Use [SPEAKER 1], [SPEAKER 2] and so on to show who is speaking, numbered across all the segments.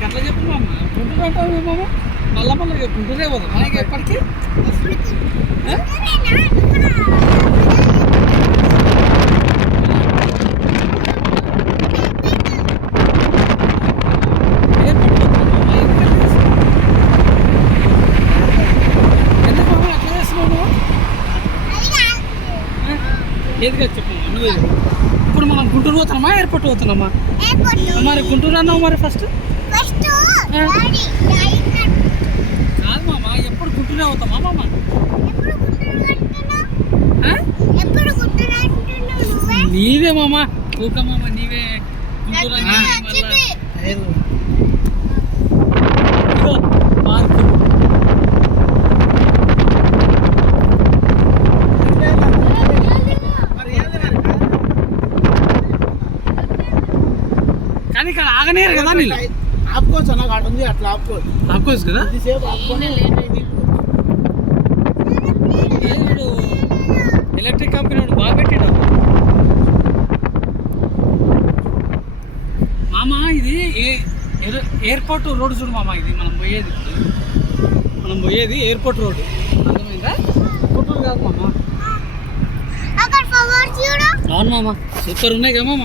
[SPEAKER 1] గట్ల చెప్పు మామ గుంటూరు అంటావు మామ మళ్ళా మళ్ళీ గుంటూరే పోదు మనకి ఎప్పటికీ ఆ? ఎయిర్పోర్ట్ పోతున్నావా మామ? ఎందుకు అట్లా చేస్తున్నావు? ఎందుకు మామ అట్లా చేస్తున్నావు నువ్వు? ఆ? ఏది కాదు చెప్పు నువ్వే. ఇప్పుడు మనం గుంటూరు పోతున్నామా ఎయిర్పోర్ట్ పోతున్నామా? మరి గుంటూరు అన్నావు మరి ఫస్ట్ కాదు మామ ఎప్పుడు గుంటూరే అవుతామా మామ? నీవే మామ. ఊక మామ నీవే. గుంటూరు అని మళ్ళా
[SPEAKER 2] లేదు.
[SPEAKER 1] ఇదిగో పార్క్
[SPEAKER 2] మరి ఏంది మరి?
[SPEAKER 1] కానీ ఇక్కడ ఆగనేరు కదా నీళ్ళు?
[SPEAKER 2] ఆపుకోవచ్చు అన్న అక్కడ ఉంది అట్లా ఆపుకోవచ్చు.
[SPEAKER 1] ఆపుకోవచ్చు కదా?
[SPEAKER 2] ఆపుకొని
[SPEAKER 1] ఏడు ఎలక్ట్రిక్ కంపెనీ వాడు బాగా పెట్టాడు. మామ ఇది ఏ- ఎయిర్- ఎయిర్పోర్ట్ రోడ్ చూడు మామ ఇది మనం పోయేది. మనం పోయేది ఎయిర్పోర్ట్ రోడ్ అర్థమైందా? గుంటూరు కాదు మామ. అవును మామ. సూపర్ ఉన్నాయి కదా మామ?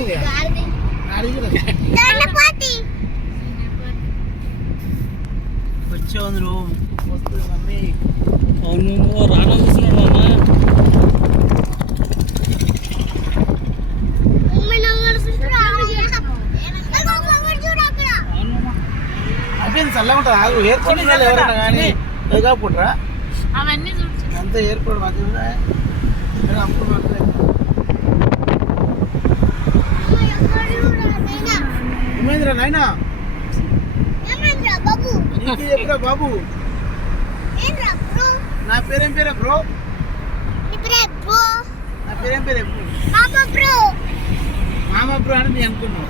[SPEAKER 2] చూడు
[SPEAKER 3] అగో పవర్
[SPEAKER 1] అవును మామ
[SPEAKER 2] అయిపోయింది చల్లగా ఉంటుంది ఆగు ఎయిర్పోర్ట్ వాళ్ళు ఎవరైనా కానీ పైగా
[SPEAKER 3] అవన్నీ చూడు
[SPEAKER 2] అంతా ఎయిర్పోర్ట్ మధ్య అప్పుడు మాత్రమే.
[SPEAKER 3] ఎక్కడ చూడు నైనా
[SPEAKER 2] ఏమైందిరా నాయనా?
[SPEAKER 3] బాబు?
[SPEAKER 2] నీకే చెప్పురా బాబు? నా పేరేం పేరే బ్రో? నా పేరేం పేరే మామ బ్రో అని నేను అనుకున్నాను.